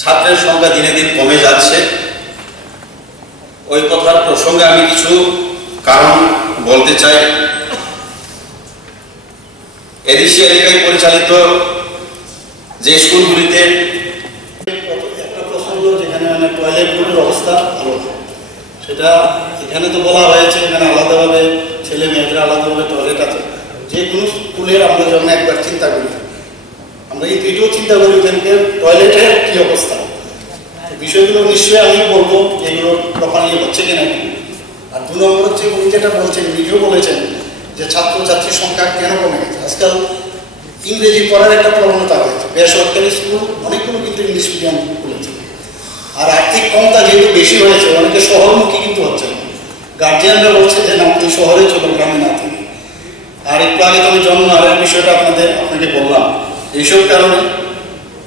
ছাত্রের সংখ্যা দিনে দিন কমে যাচ্ছে। ওই কথার প্রসঙ্গে আমি কিছু কারণ বলতে চাই। এডিসি এলাকায় পরিচালিত যে স্কুলগুলিতে একটা প্রসঙ্গ যেখানে টয়লেটগুলোর অবস্থা ভালো, সেটা এখানে তো বলা হয়েছে এখানে আলাদাভাবে ছেলে মেয়েদের আলাদাভাবে টয়লেট আছে। যে কোনো স্কুলের আমরা যখন একবার চিন্তা করি, আমরা এটাও চিন্তা করি ওখানকার টয়লেটের কী অবস্থা। বিষয়গুলো নিশ্চয়ই আমি বলবো এগুলো প্রপারলি হচ্ছে কিনা। আর 2 নম্বর হচ্ছে উনি যেটা বলছেন, নিজেও বলেছেন যে ছাত্রছাত্রীর সংখ্যা কেন কমে গেছে। আজকাল ইংরেজি পড়ার একটা প্রবণতা হয়েছে, বেসরকারি স্কুল অনেকগুলো কিন্তু ইংলিশ মিডিয়াম খুলেছে। আর আর্থিক ক্ষমতা যেহেতু বেশি হয়েছে, অনেকে শহরমুখী কিন্তু হচ্ছে না। গার্জিয়ানরা বলছে যে না, আপনি শহরে চলো, গ্রামে না থেকে। আর একটু আগে তো আমি জন্ম হারের বিষয়টা আপনাকে বললাম এইসব কারণে।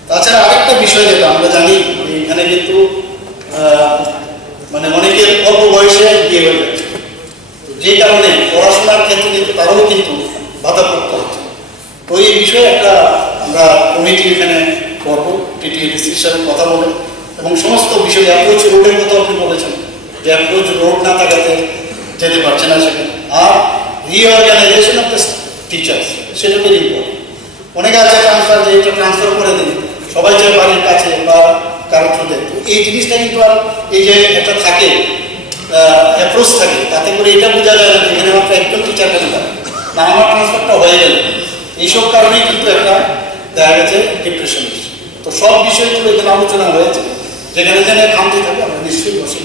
তাছাড়া আরেকটা বিষয় যেটা আমরা জানি, এখানে কিন্তু মানে অনেকের অল্প বয়সে বিয়ে হয়ে যাচ্ছে, যে কারণে পড়াশোনার ক্ষেত্রে কিন্তু তারাও কিন্তু বাধাপ্রাপ্ত হচ্ছে। তো এই বিষয়ে একটা আমরা কমিটি এখানে করবো, টিটিএডিসির সাথে কথা বলে, এবং সমস্ত বিষয় অ্যাপ্রোচ রোডের কথা আপনি বলেছেন যে অ্যাপ্রোচ রোড না থাকাতে যেতে পারছে না সেখানে। আর রিঅর্গানাইজেশন অফ দ্য টিচার্স, সেটা ভেরি ইম্পর্টেন্ট। অনেকে আছে ট্রান্সফার, যে এটা ট্রান্সফার করে দিন, সবাই চায় বাড়ির কাছে বা কারো থ্রুতে। তো এই জিনিসটা কিন্তু আর এই যে একটা থাকে অ্যাপ্রোচ থাকে, তাতে করে এটা বোঝা যায় না এখানে মাত্র একজন টিচার কেন না, আমার ট্রান্সফারটা হয়ে গেল। এইসব কারণেই কিন্তু একটা দেখা গেছে ডিপ্রেশন। তো সব বিষয়গুলো এখানে আলোচনা হয়েছে, যেখানে যেখানে খামতি থাকে আমরা নিশ্চয়ই বসে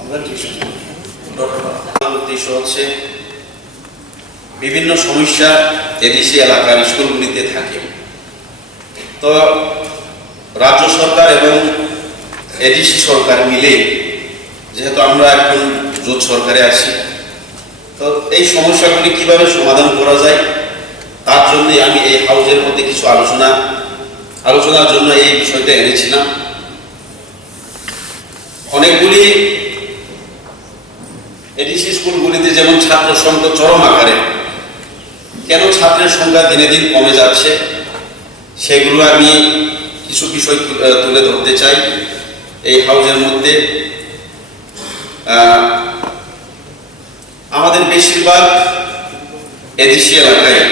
আমরা ডিসিশন। উদ্দেশ্য হচ্ছে বিভিন্ন সমস্যা এদেশি এলাকার স্কুলগুলিতে থাকে। তো রাজ্য সরকার এবং এডিসি সরকার মিলে, যেহেতু আমরা এখন জোট সরকারে আছি, তো এই সমস্যাগুলি কিভাবে সমাধান করা যায় তার জন্য আমি এই হাউজের মধ্যে কিছু আলোচনার জন্য এই বিষয়টা এনেছিলাম। অনেকগুলি এডিসি স্কুলগুলিতে যেমন ছাত্র সংখ্যা চরম আকারে, কেন ছাত্রের সংখ্যা দিনে দিন কমে যাচ্ছে সেগুলো আমি কিছু বিষয় তুলে ধরতে চাই এই হাউজের মধ্যে। আমাদের বেশিরভাগ এদেশি এলাকায়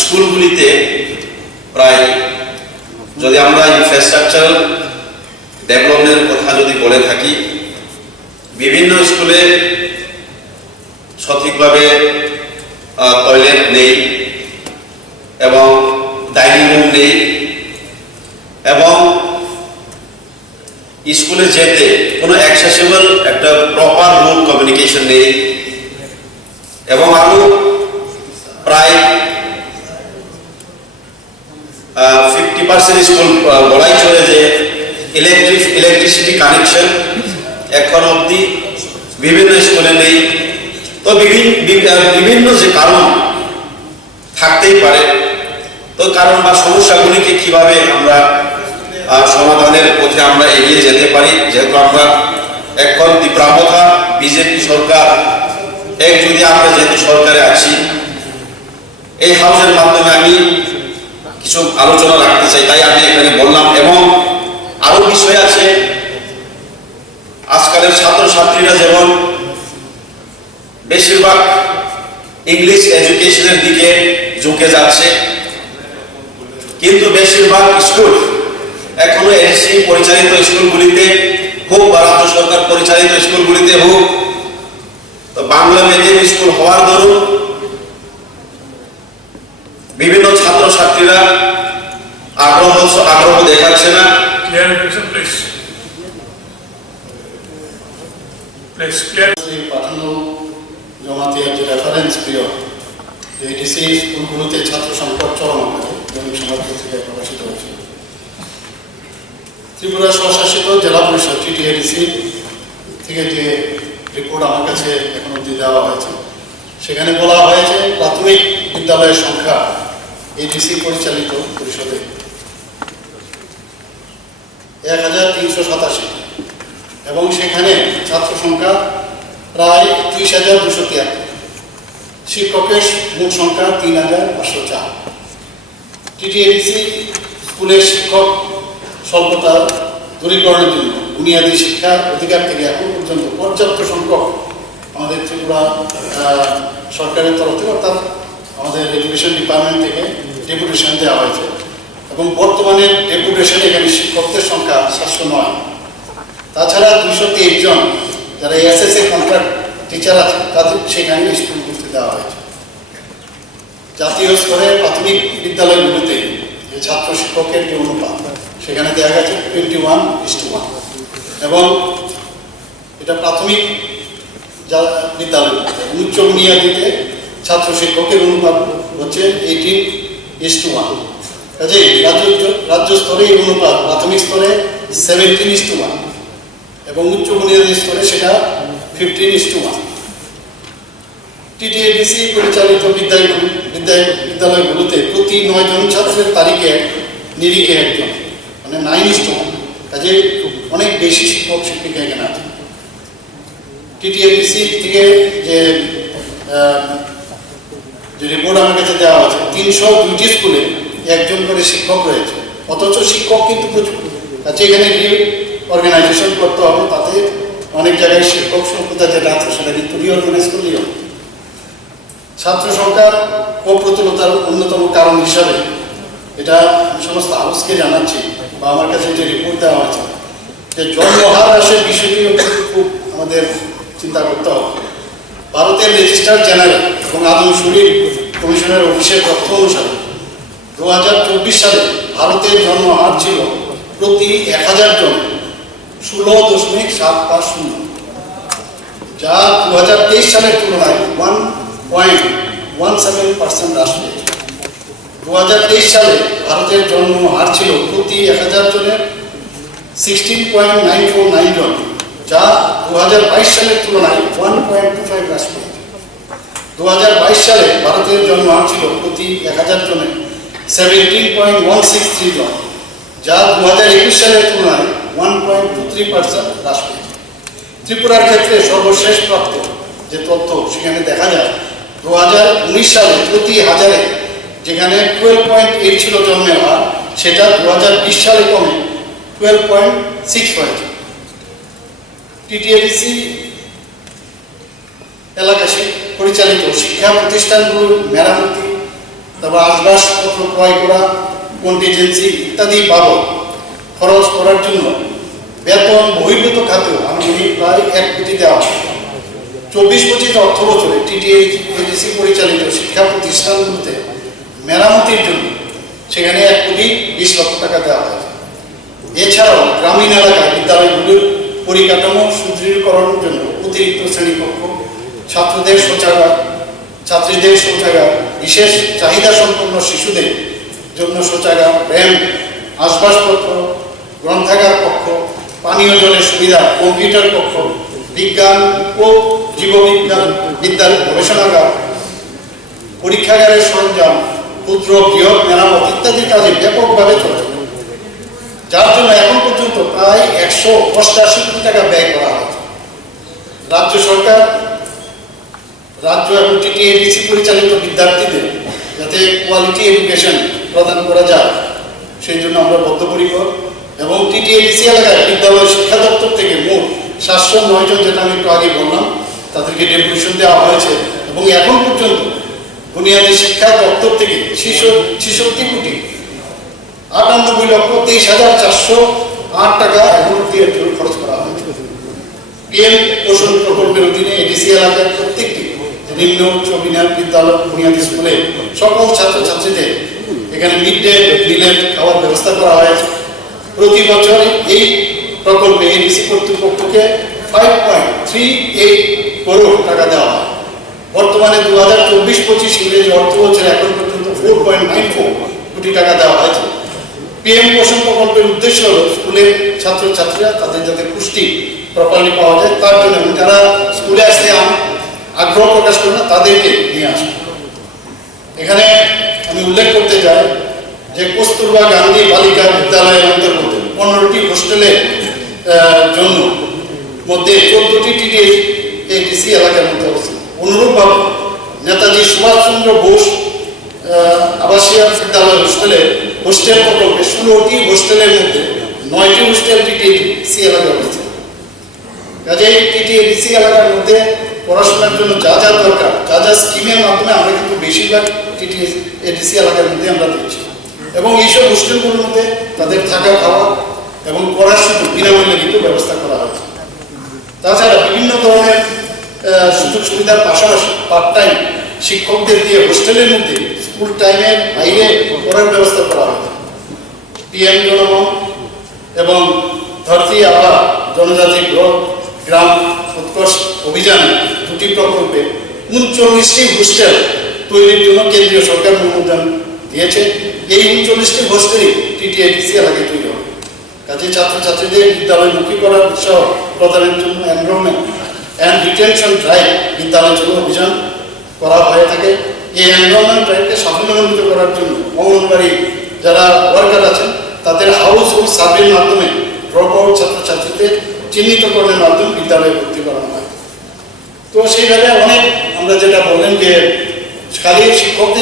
স্কুলগুলিতে প্রায়, যদি আমরা ইনফ্রাস্ট্রাকচারাল ডেভেলপমেন্টের কথা যদি বলে থাকি, বিভিন্ন স্কুলে সঠিকভাবে টয়লেট নেই এবং ডাইনিং রুম নেই, এবং স্কুলে যেতে কোনো অ্যাক্সেসিবল একটা প্রপার রুট কমিউনিকেশন নেই, এবং আরো প্রায় 50% স্কুল বলাই চলে যে ইলেকট্রিসিটি কানেকশন এখন অবধি বিভিন্ন স্কুলে নেই। তো বিভিন্ন যে কারণ থাকতেই পারে, তো কারণ বা সমস্যাগুলিকে কিভাবে আমরা সমাধানের পথে আমরা এগিয়ে যেতে পারি, যেহেতু আমরা এখন তীব্রাবতা বিজেপি সরকার যদি আমরা যেহেতু সরকারে আছি, এই হাউসের মাধ্যমে আমি কিছু আলোচনা রাখতে চাই, তাই আমি এখানে বললাম। এবং আরো বিষয় আছে, আজকালের ছাত্রছাত্রীরা যেমন বেশিরভাগ ইংলিশ এডুকেশনের দিকে ঝুঁকে যাচ্ছে, কিন্তু বেশিরভাগ স্কুল এখনো এসি পরিচালিত স্কুলগুলিতে হোক বা রাজ্য সরকার পরিচালিত স্কুলগুলিতে হোক, তো বাংলা মিডিয়াম স্কুল হওয়ার দরুন বিভিন্ন ছাত্রছাত্রীরা আগ্রহ দেখাচ্ছে না। পাঠানো জমাতিয়ার যে রেফারেন্স পিরিয়ড, এডিসি স্কুলগুলোতে ছাত্র সংকট চরম আকারে দৈনিক সংবাদ পত্রিকায় প্রকাশিত হয়েছে। ত্রিপুরা স্বশাসিত জেলা পরিষদ টিটিএডিসি থেকে যে রিপোর্ট আমার কাছে এখন অবধি দেওয়া হয়েছে, সেখানে বলা হয়েছে প্রাথমিক বিদ্যালয়ের সংখ্যা এডিসি পরিচালিত পরিষদে 1387, এবং সেখানে ছাত্র সংখ্যা প্রায় 30,273, শিক্ষকের মোট সংখ্যা 3,504। টিটিএডিসি স্কুলের শিক্ষক স্বল্পতা দূরীকরণের জন্য বুনিয়াদী শিক্ষা অধিকার থেকে এখন পর্যন্ত পর্যাপ্ত সংখ্যক আমাদের ত্রিপুরা সরকারের তরফ থেকে অর্থাৎ আমাদের এডুকেশন ডিপার্টমেন্ট থেকে ডেপুটেশন দেওয়া হয়েছে এবং বর্তমানে ডেপুটেশনে এখানে শিক্ষকদের সংখ্যা 709। তাছাড়া 223 জন যারা এসএসএ কন্ট্রাক্ট টিচার আছে তাদের সেখানে স্কুল করতে দেওয়া হয়েছে। জাতীয় স্তরে প্রাথমিক বিদ্যালয়গুলোতে যে ছাত্র শিক্ষকের যে অনুপাত সেখানে দেখা গেছে 21:1 এবং এটা প্রাথমিক বিদ্যালয়। উচ্চ বুনিয়াদীতে ছাত্র শিক্ষকের অনুপাত হচ্ছে 18:1। কাজেই রাজ্য স্তরে এই অনুপাত প্রাথমিক স্তরে 17:1 এবং উচ্চ বুনিয়াদী স্তরে সেটা 15:1। টিটিএডিসি পরিচালিত বিদ্যালয়গুলোতে প্রতি 9 জন ছাত্রের তারিখে নিরিখে একজন, মানে 9:1। কাজে অনেক বেশি শিক্ষক শিক্ষিকা এখানে আছে। টিটিএডিসি থেকে যে রিপোর্ট আমার কাছে দেওয়া আছে 302টি স্কুলে একজন করে শিক্ষক রয়েছে, অথচ শিক্ষক কিন্তু প্রচুর। কাজে এখানে অর্গানাইজেশন করতে হবে, তাতে অনেক জায়গায় শিক্ষক সংখ্যা যেটা আছে সেটা কিন্তু রিঅর্গানাইজ করলেই হবে। ছাত্র সংখ্যার অপ্রতুলতার অন্যতম কারণ হিসাবে এটা সমস্ত হাউসকে জানাচ্ছি বা আমার কাছে যে রিপোর্ট দেওয়া হয়েছে যে জন্মহার হ্রাসের বিষয়টিও খুব আমাদের চিন্তা করতে হবে। ভারতের রেজিস্ট্রার জেনারেল এবং আদমশুমারি কমিশনের অফিসের তথ্য অনুসারে 2024 সালে ভারতের জন্মহার ছিল প্রতি 1000 জন 16.750, যা 2023 সালের তুলনায় 1.17% হ্রাস পেয়েছে। 2023 সালে ভারতের জন্মহার ছিল প্রতি 1000 জনের 16.949 জন, যা 2022 সালের তুলনায় 1.25 হ্রাস পেয়েছে। 2022 সালে ভারতের জন্মহার ছিল প্রতি 1000 জনের 17.163 জন, যা 2021 সালের তুলনায় 1.23% হ্রাস পেয়েছে। ত্রিপুরার ক্ষেত্রে সর্বশেষ প্রাপ্ত যে তথ্য সেখানে দেখা যায় 2019 সালে প্রতি 1000-এ যেখানে 12.8 ছিল জন্মের হার, সেটা 2020 সালে কমে 12.6 হয়েছে। টিটিএডিসি এলাকায় পরিচালিত শিক্ষা প্রতিষ্ঠানগুলোর মেরামতি, তারপর আসবাবপত্র ক্রয় করা, কন্টিজেন্সি ইত্যাদি বাবদ খরচ করার জন্য বেতন বহির্ভূত খাতেও আনুমানিক প্রায় 1 কোটি দেওয়া হয়। 24-25 অর্থ বছরে টিটিএডিসি পরিচালিত শিক্ষা প্রতিষ্ঠানগুলোতে মেরামতির জন্য সেখানে 1,20,00,000 টাকা দেওয়া হয়েছে। এছাড়াও গ্রামীণ এলাকায় বিদ্যালয়গুলোর পরিকাঠামো সুদৃঢ়করণের জন্য অতিরিক্ত শ্রেণীকক্ষ, ছাত্রদের শৌচাগার, ছাত্রীদের শৌচাগার, বিশেষ চাহিদা সম্পন্ন শিশুদের জন্য শৌচাগার, র্যাম্প, আসবাবপত্র, গ্রন্থাগার কক্ষ, পানীয় জলের সুবিধা, কম্পিউটার কক্ষ, বিজ্ঞান ও জীববিজ্ঞান বিদ্যার গবেষণাগার, পরীক্ষাগারের সরঞ্জাম, ক্ষুদ্র বৃহৎ মেরামত ইত্যাদি কাজে ব্যাপকভাবে চলছে, যার জন্য এখন পর্যন্ত প্রায় 188 কোটি টাকা ব্যয় করা হয়েছে। রাজ্য সরকার, রাজ্য এবং টিটিএডিসি পরিচালিত বিদ্যার্থীদের যাতে কোয়ালিটি এডুকেশন প্রদান করা যায় সেই জন্য আমরা বদ্ধপরিকর। এবং টিটিএডিসি এলাকায় বিদ্যালয় শিক্ষা দপ্তর থেকে মোট 709 জন, যেটা আমি একটু আগে বললাম, তাদেরকে ডেপুটেশন দেওয়া হয়েছে এবং এখন পর্যন্ত বুনিয়াদী শিক্ষা দপ্তর থেকে 66 কোটি 98,23,408 টাকা এখন অব্দি খরচ করা হয়েছে। পিএম পোষণ প্রকল্পের অধীনে এডিসি এলাকায় প্রত্যেকটি নিম্ন উচ্চ বিদ্যালয় বুনিয়াদী স্কুলে সকল ছাত্রছাত্রীদের এখানে মিড ডে মিলের খাওয়ার ব্যবস্থা করা হয়েছে। প্রতি বছর এই প্রকল্পে এডিসি কর্তৃপক্ষকে 5.38 করোড় টাকা দেওয়া হয়। বর্তমানে 2024-25 ইংরেজি অর্থ বছরে এখন পর্যন্ত 4.94 কোটি টাকা দেওয়া হয়েছে। পিএম পোষণ প্রকল্পের উদ্দেশ্য হল স্কুলের ছাত্রছাত্রীরা তাদের যাতে পুষ্টি প্রপারলি পাওয়া যায় তার জন্য, এবং যারা স্কুলে আসতে আগ্রহ প্রকাশ করে না তাদেরকে নিয়ে আসবে। এখানে আমি উল্লেখ করতে চাই যে কস্তুরবা গান্ধী বালিকা বিদ্যালয়ের অন্তর্গত 15টি হোস্টেলের জন্য মধ্যে 14টি টিটিএডিসি এলাকার মধ্যে অবস্থিত। অনুরূপভাবে নেতাজি সুভাষচন্দ্র বোস আবাসিক বিদ্যালয় হোস্টেলে হোস্টেল প্রকল্পে 16টি হোস্টেলের মধ্যে 9টি হোস্টেল টিটিএডিসি এলাকায় অবস্থিত। কাজেই টিটিএডিসি এলাকার মধ্যে পড়াশোনার জন্য যা যা দরকার, যা যা স্কিমের মাধ্যমে আমরা কিন্তু বেশিরভাগ টিটিএডিসি এলাকার মধ্যে আমরা দিচ্ছি, এবং এইসব হোস্টেলগুলোর মধ্যে তাদের থাকা খাওয়া এবং পড়ার শুধু বিনামূল্যে কিন্তু ব্যবস্থা করা হয়েছে। তাছাড়া বিভিন্ন ধরনের সুযোগ সুবিধার পাশাপাশি পার্ট টাইম শিক্ষকদের দিয়ে হোস্টেলের মধ্যে স্কুল টাইমের বাইরে পড়ার ব্যবস্থা করা হয়েছে। পিএম জনমন এবং ধরতি আবা জনজাতি গ্রাম উৎকর্ষ অভিযানে দুটি প্রকল্পে 39টি হোস্টেল তৈরির জন্য কেন্দ্রীয় সরকার অনুমোদন দিয়েছে। এই 39টি হোস্টেলই টিটিএডিসি এলাকায় তৈরি হবে। কাজে ছাত্রছাত্রীদের বিদ্যালয়মুখী করার উৎসাহ প্রদানের জন্য এনরোলমেন্ট অ্যান্ড ডিটেনশন ড্রাইভ বিদ্যালয় জন্য অভিযান করা হয়ে থাকে। এই এনরোলমেন্ট ড্রাইভকে সাফল্যমণ্ডিত করার জন্য অঙ্গনবাড়ি যারা ওয়ার্কার আছেন তাদের হাউস হোল্ড সার্ভের মাধ্যমে ড্রপ আউট ছাত্রছাত্রীদের চিহ্নিতকরণের মাধ্যমে বিদ্যালয়ে ভর্তি করানো হয়। তো সেইভাবে অনেক আমরা যেটা বললেন যে খালি শিক্ষকদের